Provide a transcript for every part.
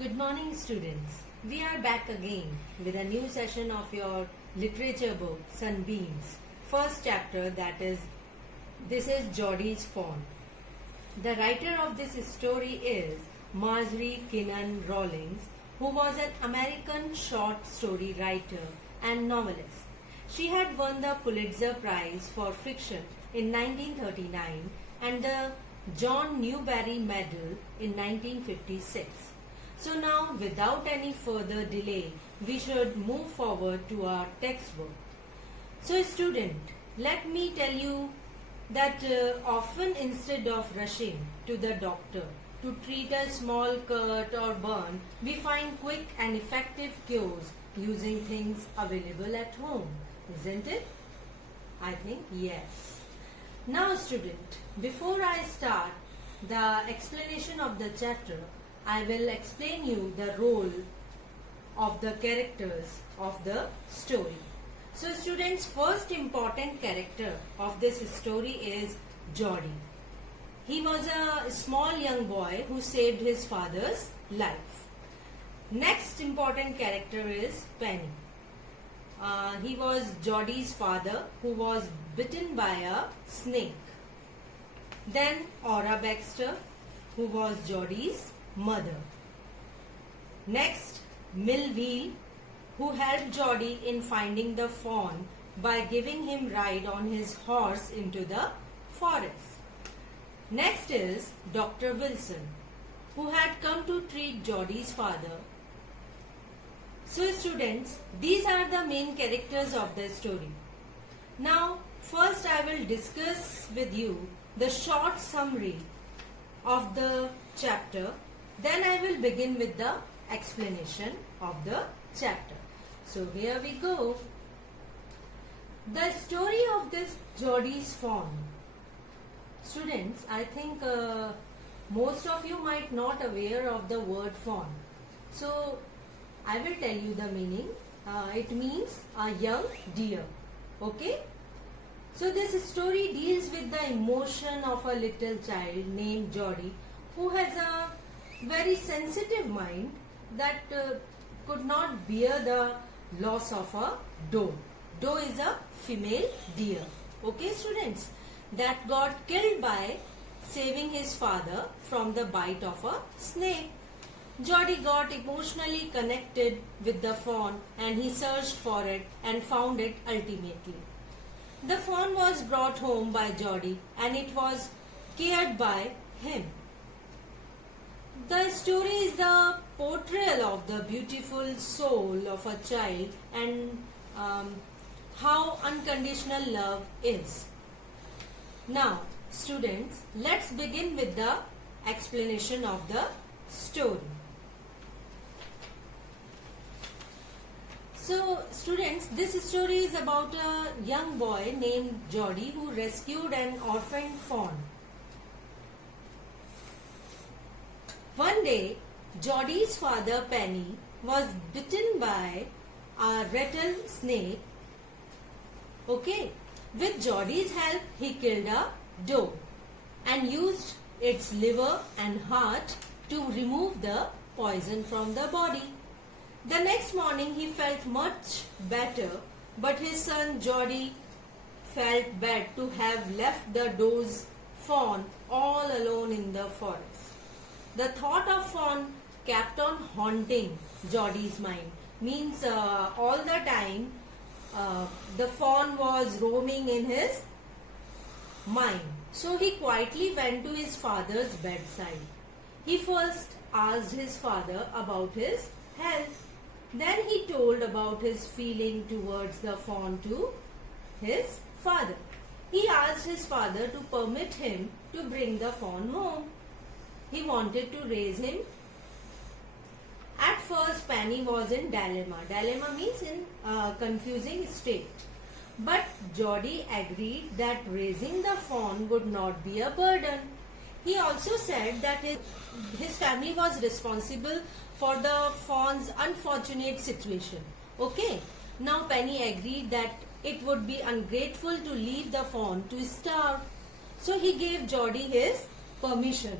Good morning, students. We are back again with a new session of your literature book, Sunbeams. First chapter, that is, this is Geordie's Fawn. The writer of this story is Marjorie Kinnan Rawlings, who was an American short story writer and novelist. She had won the Pulitzer Prize for Fiction in 1939 and the John Newbery Medal in 1956. So now, without any further delay, we should move forward to our textbook. So student, let me tell you that often instead of rushing to the doctor to treat a small cut or burn, we find quick and effective cures using things available at home, isn't it? I think yes. Now student, before I start the explanation of the chapter, I will explain you the role of the characters of the story. So students, first important character of this story is Geordie. He was a small young boy who saved his father's life. Next important character is Penny. He was Geordie's father who was bitten by a snake. Then Aura Baxter, who was Geordie's mother. Next, Millville, who helped Geordie in finding the fawn by giving him ride on his horse into the forest. Next is Dr. Wilson, who had come to treat Geordie's father. So students, these are the main characters of the story. Now, first I will discuss with you the short summary of the chapter. Then I will begin with the explanation of the chapter. So here we go. The story of this Geordie's Fawn. Students, I think most of you might not aware of the word fawn. So I will tell you the meaning. It means a young deer. Okay? So this story deals with the emotion of a little child named Geordie, who has a very sensitive mind that could not bear the loss of a doe. Doe is a female deer. Okay students, that got killed by saving his father from the bite of a snake. Geordie got emotionally connected with the fawn and he searched for it and found it ultimately. The fawn was brought home by Geordie and it was cared by him. The story is the portrayal of the beautiful soul of a child and how unconditional love is. Now, students, let's begin with the explanation of the story. So, students, this story is about a young boy named Geordie who rescued an orphaned fawn. One day, Geordie's father Penny was bitten by a rattlesnake. Okay, with Geordie's help, he killed a doe and used its liver and heart to remove the poison from the body. The next morning, he felt much better, but his son Geordie felt bad to have left the doe's fawn all alone in the forest. The thought of fawn kept on haunting Geordie's mind. Means all the time the fawn was roaming in his mind. So he quietly went to his father's bedside. He first asked his father about his health. Then he told about his feeling towards the fawn to his father. He asked his father to permit him to bring the fawn home. He wanted to raise him. At first, Penny was in dilemma. Dilemma means in confusing state. But Geordie agreed that raising the fawn would not be a burden. He also said that his family was responsible for the fawn's unfortunate situation. Okay. Now Penny agreed that it would be ungrateful to leave the fawn to starve. So he gave Geordie his permission.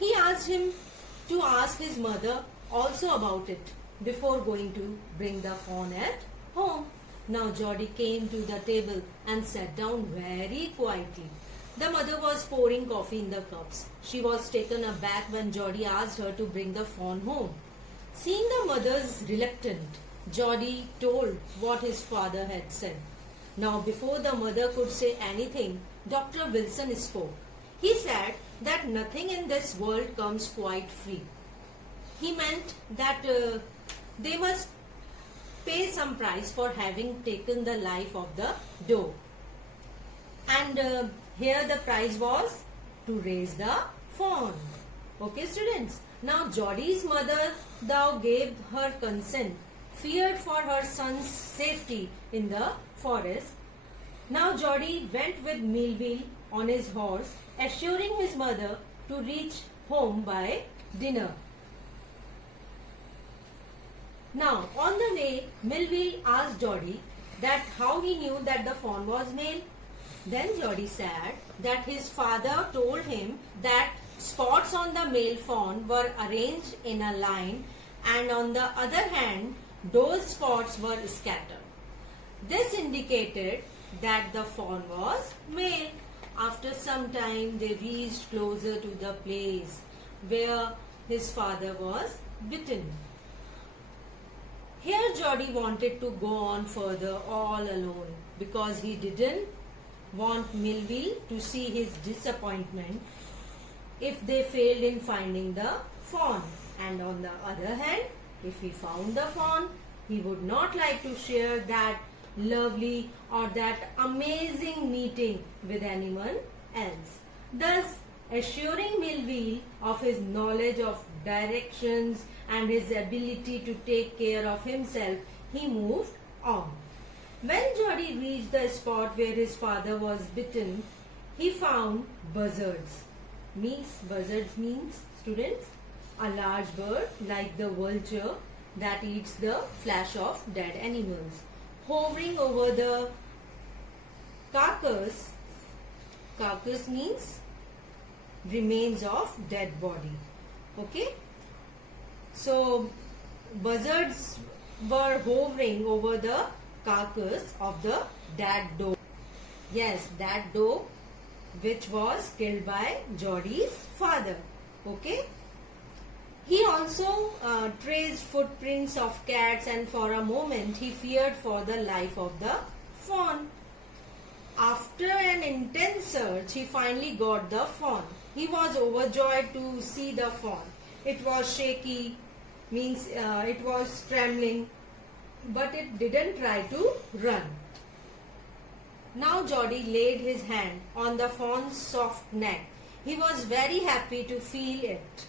He asked him to ask his mother also about it before going to bring the fawn at home. Now Geordie came to the table and sat down very quietly. The mother was pouring coffee in the cups. She was taken aback when Geordie asked her to bring the fawn home. Seeing the mother's reluctant, Geordie told what his father had said. Now before the mother could say anything, Dr. Wilson spoke. He said that nothing in this world comes quite free. He meant that they must pay some price for having taken the life of the doe. And here the prize was to raise the fawn. Okay, students. Now Geordie's mother, thou gave her consent, feared for her son's safety in the forest. Now Geordie went with Melville on his horse, assuring his mother to reach home by dinner. Now on the way, Melville asked Geordie that how he knew that the fawn was male. Then Geordie said that his father told him that spots on the male fawn were arranged in a line, and on the other hand, those spots were scattered. This indicated that the fawn was male. After some time, they reached closer to the place where his father was bitten. Here Geordie wanted to go on further all alone because he didn't want Melville to see his disappointment if they failed in finding the fawn. And on the other hand, if he found the fawn, he would not like to share that lovely or that amazing meeting with anyone else. Thus, assuring Melville of his knowledge of directions and his ability to take care of himself, he moved on. When Geordie reached the spot where his father was bitten, he found buzzards. Buzzards means, students, a large bird like the vulture that eats the flesh of dead animals, hovering over the carcass. Carcass means remains of dead body. Okay? So, buzzards were hovering over the carcass of the dead doe. Yes, that doe which was killed by Geordie's father. Okay? He also traced footprints of cats, and for a moment he feared for the life of the fawn. After an intense search, he finally got the fawn. He was overjoyed to see the fawn. It was shaky, means it was trembling, but it didn't try to run. Now Geordie laid his hand on the fawn's soft neck. He was very happy to feel it.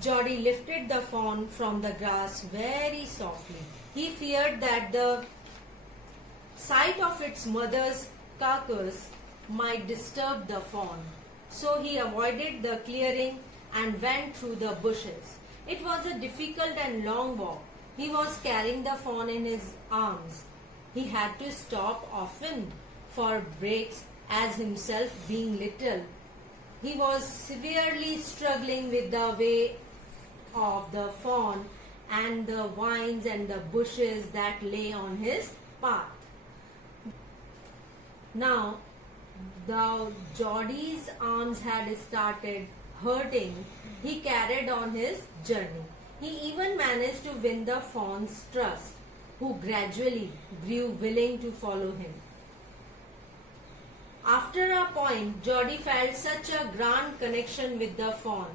Geordie lifted the fawn from the grass very softly. He feared that the sight of its mother's carcass might disturb the fawn. So he avoided the clearing and went through the bushes. It was a difficult and long walk. He was carrying the fawn in his arms. He had to stop often for breaks, as himself being little. He was severely struggling with the way of the fawn and the vines and the bushes that lay on his path. Now, though Geordie's arms had started hurting, he carried on his journey. He even managed to win the fawn's trust, who gradually grew willing to follow him. After a point, Geordie felt such a grand connection with the fawn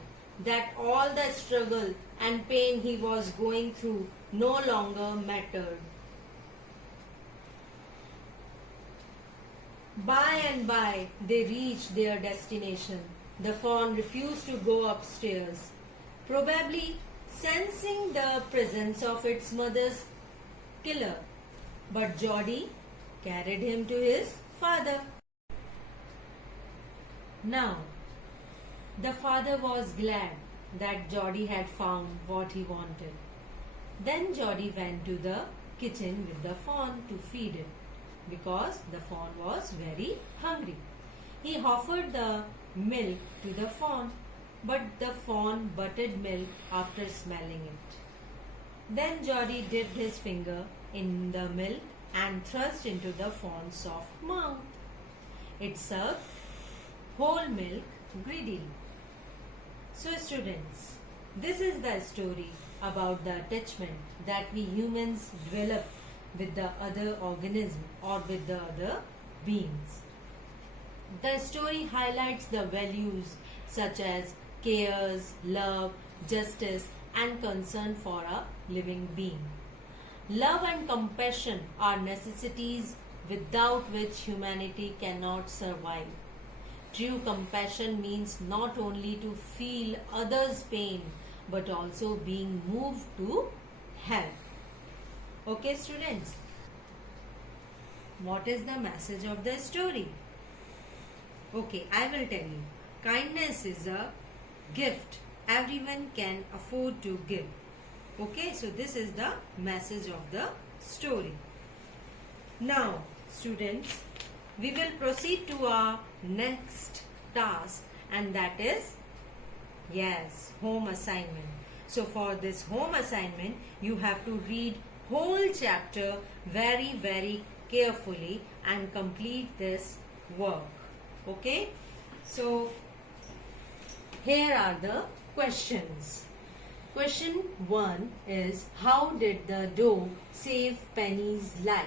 that all the struggle and pain he was going through no longer mattered. By and by, they reached their destination. The fawn refused to go upstairs, probably sensing the presence of its mother's killer. But Geordie carried him to his father. Now, the father was glad that Geordie had found what he wanted. Then Geordie went to the kitchen with the fawn to feed it, because the fawn was very hungry. He offered the milk to the fawn. but the fawn butted milk after smelling it. Then Geordie dipped his finger in the milk and thrust into the fawn's soft mouth. It sucked whole milk greedily. So students, this is the story about the attachment that we humans develop with the other organism or with the other beings. The story highlights the values such as cares, love, justice and concern for a living being. Love and compassion are necessities without which humanity cannot survive. True compassion means not only to feel others' pain but also being moved to help. Okay, students? What is the message of the story? Okay, I will tell you. Kindness is a gift everyone can afford to give. Okay, so this is the message of the story. Now, students, we will proceed to our next task, and that is, yes, home assignment. So for this home assignment, you have to read whole chapter very carefully and complete this work. Okay, so here are the questions. Question 1 is, how did the dog save Penny's life?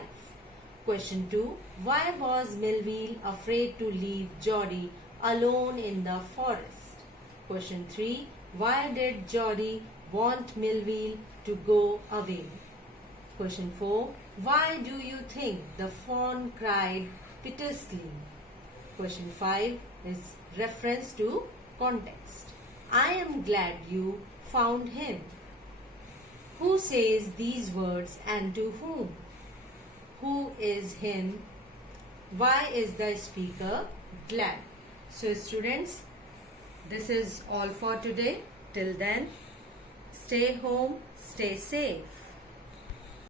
Question 2, why was Millville afraid to leave Geordie alone in the forest? Question 3, why did Geordie want Millville to go away? Question 4, why do you think the fawn cried piteously? Question 5 is reference to context. I am glad you found him. Who says these words and to whom? Who is him? Why is the speaker glad? So students, this is all for today. Till then, stay home, stay safe.